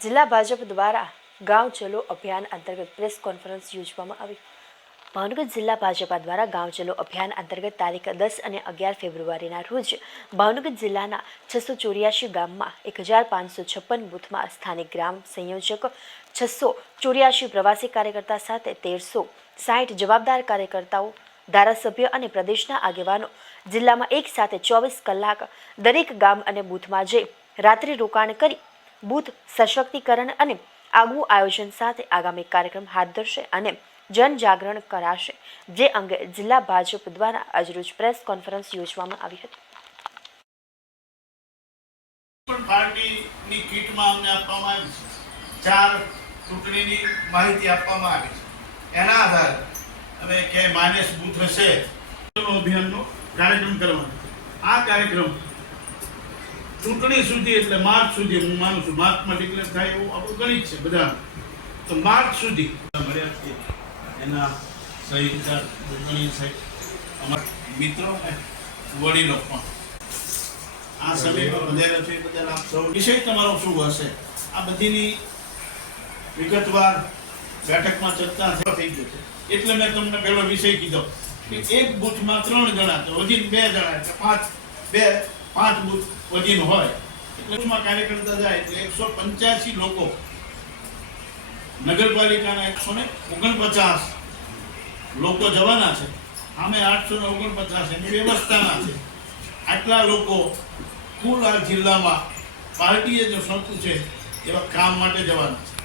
જિલ્લા ભાજપ દ્વારા ગાંવ ચલો અભિયાન અંતર્ગત પ્રેસ કોન્ફરન્સ યોજવામાં આવી. ભાવનગર જિલ્લા ભાજપા દ્વારા ગાંવ ચલો અભિયાન અંતર્ગત તારીખ દસ અને અગિયાર ફેબ્રુઆરીના રોજ ભાવનગર જિલ્લાના છસો ચોર્યાસી ગામમાં એક હજાર પાંચસો છપ્પન બૂથમાં સ્થાનિક ગ્રામ સંયોજક, છસો ચોર્યાસી પ્રવાસી કાર્યકર્તા સાથે તેરસો સાઠ જવાબદાર કાર્યકર્તાઓ, ધારાસભ્ય અને પ્રદેશના આગેવાનો જિલ્લામાં એક સાથે ચોવીસ કલાક દરેક ગામ અને બૂથમાં જઈ રાત્રિ રોકાણ કરી બૂથ સશક્તિકરણ અને આગવું આયોજન સાથે આગામી કાર્યક્રમ હાથ ધરશે અને જનજાગરણ કરાશે, જે અંગે જિલ્લા ભાજપ દ્વારા આજરોજ પ્રેસ કોન્ફરન્સ યોજવામાં આવી હતી. ચાર ચૂંટણીની માહિતી આપવામાં આવી છે. એના આધારે અમે ક્યાંય માનેસ બુથ હશે અભિયાનનો કાર્યક્રમ કરવાનો આ કાર્યક્રમ ચૂંટણી સુધી એટલે માર્ચ સુધી, હું માનું છું, માર્ચમાં ડિક્લેર થાય એવું આપણું ગણિત છે બધા તો માર્ચ સુધી. મળ્યા છીએ એના સહિતદાર ચૂંટણી સહિત અમારા મિત્રો વડીલો પણ. આ સમયમાં વધારે છે બદલ આપ સૌ વિષય તમારો શું હશે? આ બધીની વિગતવાર બેઠકમાં ચર્ચા થઈ ગયું છે. એટલે મેં તમને પહેલો વિષય કીધો કે એક બુથમાં ત્રણ જણા તો હજી બે જણા એટલે પાંચ, બે પાંચ બુથ વજીન હોય, એટલે બૂથમાં કાર્યકર્તા જાય એટલે એકસો પંચ્યાસી લોકો. નગરપાલિકાના એકસો ને ઓગણપચાસ લોકો જવાના છે. આમે આઠસો ને ઓગણપચાસ એની વ્યવસ્થાના છે. આટલા લોકો કુલ આ જિલ્લામાં પાર્ટીએ જો સોંપ્યું છે, એવા કામ માટે જવાના છે.